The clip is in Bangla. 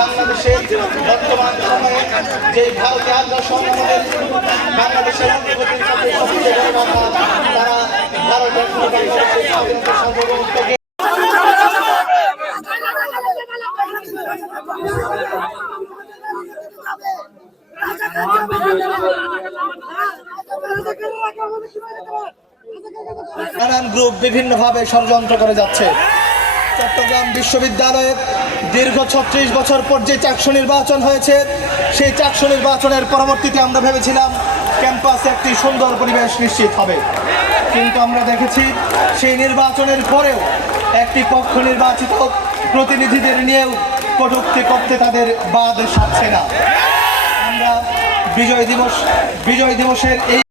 বাংলাদেশের বর্তমান সময়ে যে ভারতীয় আগ্রাসন আমাদের বাংলাদেশের অগ্রগতির সাথে সবচেয়ে বড় বাধা, তারা ভারতের স্বাধীনতা সার্বভৌমত্বকে নানান গ্রুপ বিভিন্নভাবে ষড়যন্ত্র করে যাচ্ছে। চট্টগ্রাম বিশ্ববিদ্যালয়ে দীর্ঘ ৩৬ বছর পর যে চাকসু নির্বাচন হয়েছে, সেই চাকসু নির্বাচনের পরবর্তীতে আমরা ভেবেছিলাম ক্যাম্পাসে একটি সুন্দর পরিবেশ নিশ্চিত হবে, কিন্তু আমরা দেখেছি সেই নির্বাচনের পরেও একটি পক্ষ নির্বাচিত প্রতিনিধিদের নিয়েও কটূক্তি করতে তাদের বাদ সাধছে না। আমরা বিজয় দিবসের এই